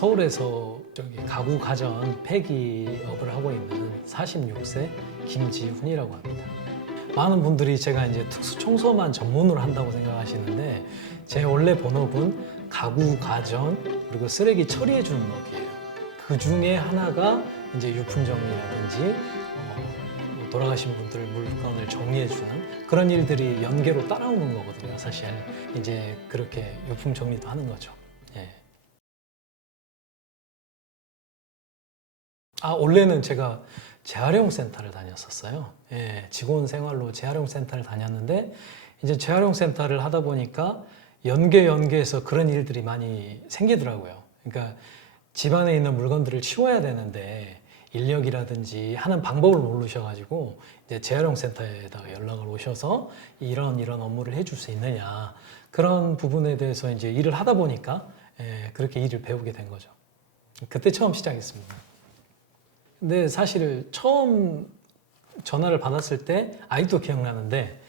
서울에서 가구 가전 폐기업을 하고 있는 46세 김지훈이라고 합니다. 많은 분들이 제가 이제 특수 청소만 전문으로 한다고 생각하시는데 제 원래 본업은 가구 가전 그리고 쓰레기 처리해 주는 업이에요. 그 중에 하나가 이제 유품 정리라든지 돌아가신 분들 물건을 정리해 주는 그런 일들이 연계로 따라오는 거거든요. 사실 이제 그렇게 유품 정리도 하는 거죠. 예. 원래는 제가 재활용센터를 다녔었어요. 예, 직원 생활로 재활용센터를 다녔는데 이제 재활용센터를 하다 보니까 연계해서 그런 일들이 많이 생기더라고요. 그러니까 집안에 있는 물건들을 치워야 되는데 인력이라든지 하는 방법을 모르셔가지고 이제 재활용센터에다가 연락을 오셔서 이런 업무를 해줄 수 있느냐 그런 부분에 대해서 이제 일을 하다 보니까 그렇게 일을 배우게 된 거죠. 그때 처음 시작했습니다. 근데 사실 처음 전화를 받았을 때 아직도 기억나는데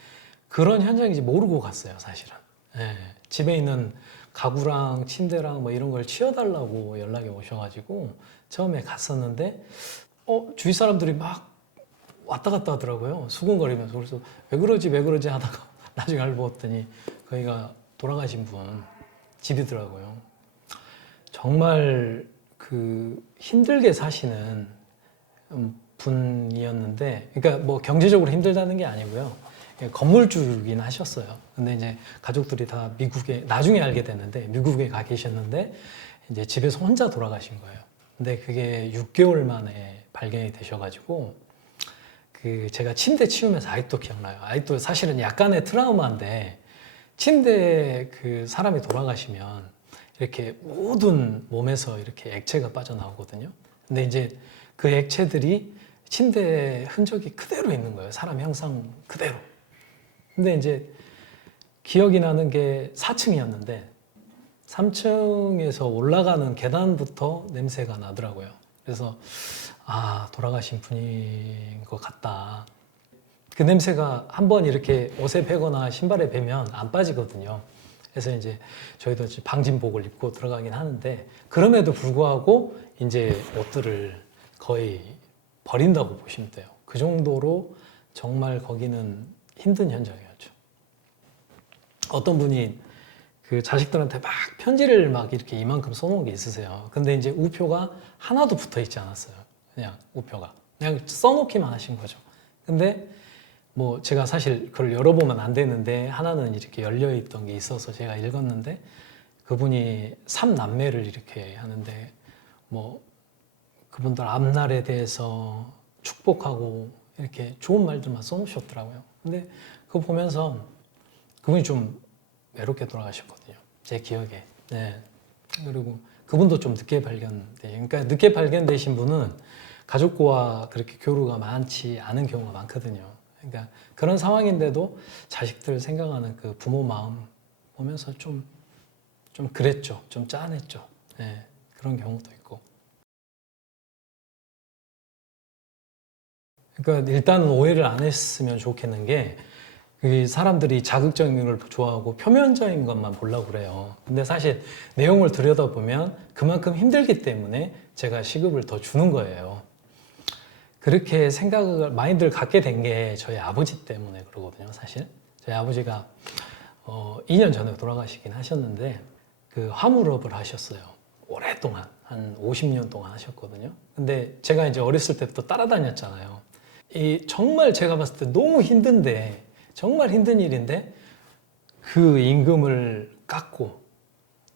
그런 현장인지 모르고 갔어요, 사실은. 집에 있는 가구랑 침대랑 뭐 이런 걸 치워달라고 연락이 오셔가지고 처음에 갔었는데 주위 사람들이 막 왔다 갔다 하더라고요. 수군거리면서. 그래서 왜 그러지 하다가 나중에 알고 봤더니 거기가 돌아가신 분 집이더라고요. 정말 그 힘들게 사시는 분이었는데, 그러니까 뭐 경제적으로 힘들다는 게 아니고요. 건물주긴 하셨어요. 근데 이제 가족들이 다 미국에, 나중에 알게 됐는데, 미국에 가 계셨는데, 이제 집에서 혼자 돌아가신 거예요. 근데 그게 6개월 만에 발견이 되셔가지고, 제가 침대 치우면서 아직도 기억나요. 아직도 사실은 약간의 트라우마인데, 침대 사람이 돌아가시면, 이렇게 모든 몸에서 이렇게 액체가 빠져나오거든요. 근데 이제 그 액체들이 침대에 흔적이 그대로 있는 거예요. 사람 형상 그대로. 근데 이제 기억이 나는 게 4층이었는데 3층에서 올라가는 계단부터 냄새가 나더라고요. 그래서 돌아가신 분인 것 같다. 그 냄새가 한번 이렇게 옷에 베거나 신발에 베면 안 빠지거든요. 그래서 이제 저희도 방진복을 입고 들어가긴 하는데 그럼에도 불구하고 이제 옷들을 거의 버린다고 보시면 돼요. 그 정도로 정말 거기는 힘든 현장이었죠. 어떤 분이 그 자식들한테 막 편지를 막 이렇게 이만큼 써놓은 게 있으세요. 근데 이제 우표가 하나도 붙어 있지 않았어요. 그냥 우표가. 그냥 써놓기만 하신 거죠. 근데 뭐 제가 사실 그걸 열어보면 안 되는데 하나는 이렇게 열려있던 게 있어서 제가 읽었는데 그분이 3남매를 이렇게 하는데 뭐 그분들 앞날에 대해서 축복하고 이렇게 좋은 말들만 써놓으셨더라고요. 근데 그거 보면서 그분이 좀 외롭게 돌아가셨거든요. 제 기억에. 네. 그리고 그분도 좀 늦게 그러니까 늦게 발견되신 분은 가족과 그렇게 교류가 많지 않은 경우가 많거든요. 그러니까 그런 상황인데도 자식들 생각하는 그 부모 마음 보면서 좀 그랬죠. 좀 짠했죠. 네. 그런 경우도 있고. 그러니까 일단은 오해를 안 했으면 좋겠는 게 사람들이 자극적인 걸 좋아하고 표면적인 것만 보려고 그래요. 근데 사실 내용을 들여다보면 그만큼 힘들기 때문에 제가 시급을 더 주는 거예요. 그렇게 마인드를 갖게 된 게 저희 아버지 때문에 그러거든요, 사실. 저희 아버지가 2년 전에 돌아가시긴 하셨는데 그 화물업을 하셨어요. 오랫동안, 한 50년 동안 하셨거든요. 근데 제가 이제 어렸을 때부터 따라다녔잖아요. 정말 제가 봤을 때 너무 힘든데, 정말 힘든 일인데 그 임금을 깎고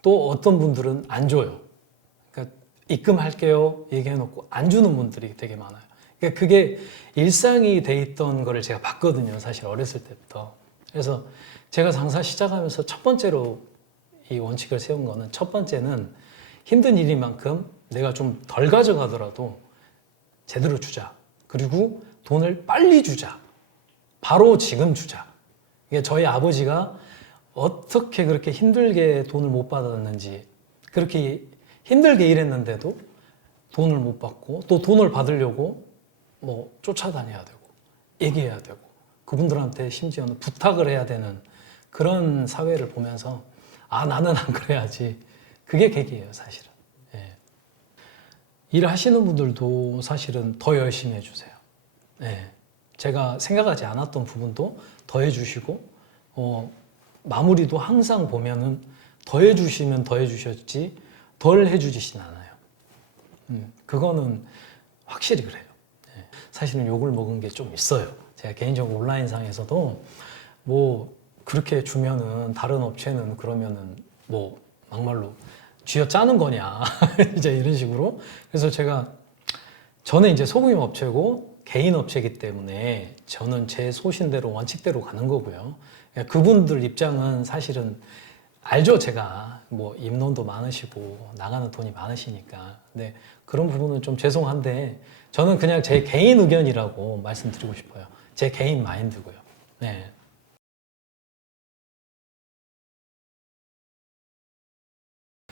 또 어떤 분들은 안 줘요. 그러니까 입금할게요 얘기해놓고 안 주는 분들이 되게 많아요. 그러니까 그게 일상이 돼 있던 거를 제가 봤거든요. 사실 어렸을 때부터. 그래서 제가 장사 시작하면서 첫 번째로 이 원칙을 세운 거는 첫 번째는 힘든 일인 만큼 내가 좀 덜 가져가더라도 제대로 주자. 그리고 돈을 빨리 주자. 바로 지금 주자. 이게 저희 아버지가 어떻게 그렇게 힘들게 돈을 못 받았는지 그렇게 힘들게 일했는데도 돈을 못 받고 또 돈을 받으려고 뭐 쫓아다녀야 되고 얘기해야 되고 그분들한테 심지어는 부탁을 해야 되는 그런 사회를 보면서 나는 안 그래야지. 그게 계기예요, 사실은. 예. 일하시는 분들도 사실은 더 열심히 해주세요. 네. 제가 생각하지 않았던 부분도 더 해주시고, 마무리도 항상 보면은 더 해주시면 더 해주셨지, 덜 해주시진 않아요. 그거는 확실히 그래요. 네. 사실은 욕을 먹은 게 좀 있어요. 제가 개인적으로 온라인상에서도 뭐 그렇게 주면은 다른 업체는 그러면은 뭐 막말로 쥐어 짜는 거냐 이제 이런 식으로. 그래서 저는 이제 소규모 업체고 개인 업체이기 때문에 저는 제 소신대로 원칙대로 가는 거고요. 그분들 입장은 사실은 알죠. 제가 뭐 입론도 많으시고 나가는 돈이 많으시니까. 근데 그런 부분은 좀 죄송한데 저는 그냥 제 개인 의견이라고 말씀드리고 싶어요. 제 개인 마인드고요. 네.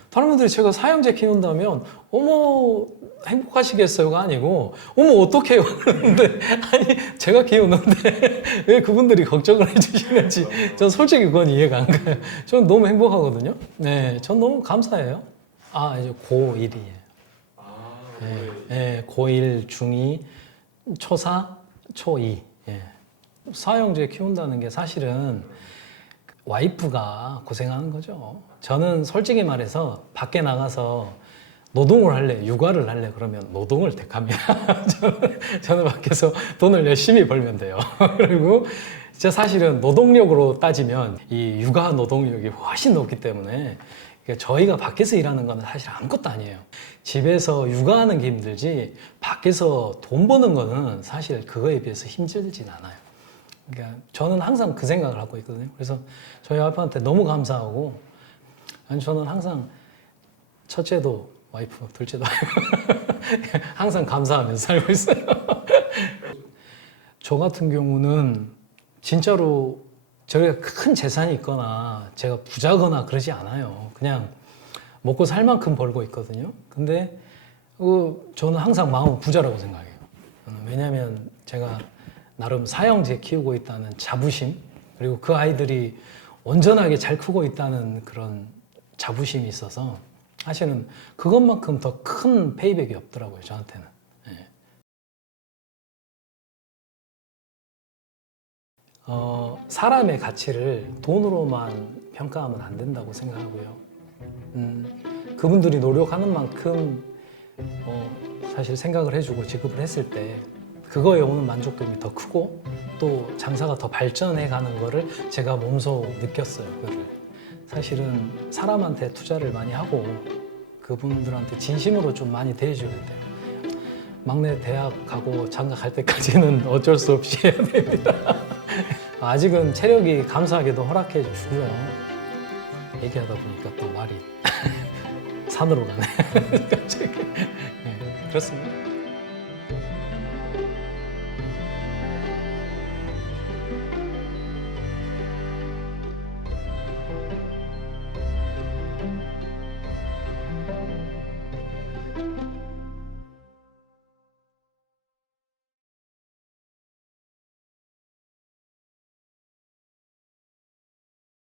다른 분들이 제가 사형제 키운다면 어머 행복하시겠어요가 아니고 어머 어떡해요 그러는데 아니 제가 키우는데 왜 그분들이 걱정을 해주시는지 전 솔직히 그건 이해가 안 가요. 저는 너무 행복하거든요. 네, 전 너무 감사해요. 아 이제 고1이에요. 네, 네, 고1, 중2, 초4, 초2. 예. 사형제 키운다는 게 사실은 와이프가 고생하는 거죠. 저는 솔직히 말해서 밖에 나가서 노동을 할래, 육아를 할래 그러면 노동을 택합니다. 저는 밖에서 돈을 열심히 벌면 돼요. 그리고 진짜 사실은 노동력으로 따지면 이 육아 노동력이 훨씬 높기 때문에 저희가 밖에서 일하는 건 사실 아무것도 아니에요. 집에서 육아하는 게 힘들지 밖에서 돈 버는 거는 사실 그거에 비해서 힘들진 않아요. 그러니까 저는 항상 그 생각을 하고 있거든요. 그래서 저희 와이프한테 너무 감사하고, 아니 저는 항상 첫째도 와이프, 둘째도 와이프 항상 감사하면서 살고 있어요. 저 같은 경우는 진짜로 저희가 큰 재산이 있거나 제가 부자거나 그러지 않아요. 그냥 먹고 살 만큼 벌고 있거든요. 근데 저는 항상 마음은 부자라고 생각해요. 왜냐하면 제가 나름 사형제 키우고 있다는 자부심, 그리고 그 아이들이 온전하게 잘 크고 있다는 그런 자부심이 있어서 사실은 그것만큼 더 큰 페이백이 없더라고요, 저한테는. 네. 사람의 가치를 돈으로만 평가하면 안 된다고 생각하고요. 그분들이 노력하는 만큼 사실 생각을 해주고 지급을 했을 때 그거에 오는 만족감이 더 크고 또 장사가 더 발전해 가는 거를 제가 몸소 느꼈어요. 그거를. 사실은 사람한테 투자를 많이 하고 그분들한테 진심으로 좀 많이 대해줘야 돼요. 막내 대학 가고 장가 갈 때까지는 어쩔 수 없이 해야 됩니다. 아직은 체력이 감사하게도 허락해 주고요. 얘기하다 보니까 또 말이 산으로 가네. 갑자기. 네, 그렇습니다.